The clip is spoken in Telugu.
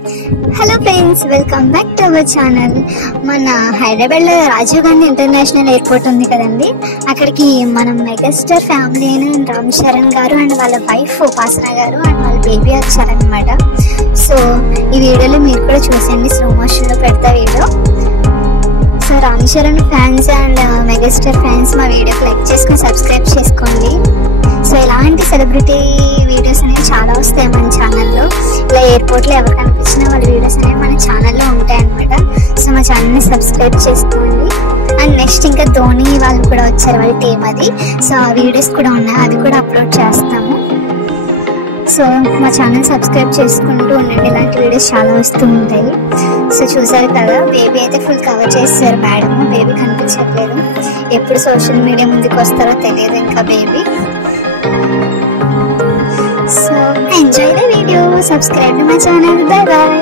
Hello friends, welcome back to our channel. మన హైదరాబాద్లో రాజీవ్ గాంధీ ఇంటర్నేషనల్ ఎయిర్పోర్ట్ ఉంది కదండి, అక్కడికి మనం మెగాస్టార్ ఫ్యామిలీ అయిన రామ్ చరణ్ గారు అండ్ వాళ్ళ వైఫ్ ఉపాసన గారు అండ్ వాళ్ళ బేబీ వచ్చారనమాట. సో ఈ వీడియోలో మీరు కూడా చూసండి, స్లో మోషన్లో పెడతా video. So Ram Charan fans and megastar fans మా వీడియోకి లైక్ చేసుకొని సబ్స్క్రైబ్ చేసుకోండి. సో ఇలాంటి సెలబ్రిటీ వీడియోస్ అనేవి చాలా వస్తాయి మన ఛానల్లో. ఇలా ఎయిర్పోర్ట్లో ఎవరు కనిపించినా వాళ్ళ వీడియోస్ అనేవి మన ఛానల్లో ఉంటాయి అనమాట. సో మా ఛానల్ని సబ్స్క్రైబ్ చేసుకోండి. అండ్ నెక్స్ట్ ఇంకా ధోని వాళ్ళు కూడా వచ్చారు, వాళ్ళ టీమ్ అది. సో ఆ వీడియోస్ కూడా ఉన్నాయి, అవి కూడా అప్లోడ్ చేస్తాము. సో మా ఛానల్ సబ్స్క్రైబ్ చేసుకుంటూ ఉండండి, ఇలాంటి వీడియోస్ చాలా వస్తూ ఉంటాయి. సో చూసారు కదా, బేబీ అయితే ఫుల్ కవర్ చేస్తారు మేడం. బేబీ కనిపించట్లేదు, ఎప్పుడు సోషల్ మీడియా ముందుకు వస్తారో తెలియదు ఇంకా baby. So enjoy the video, subscribe to my channel, bye bye.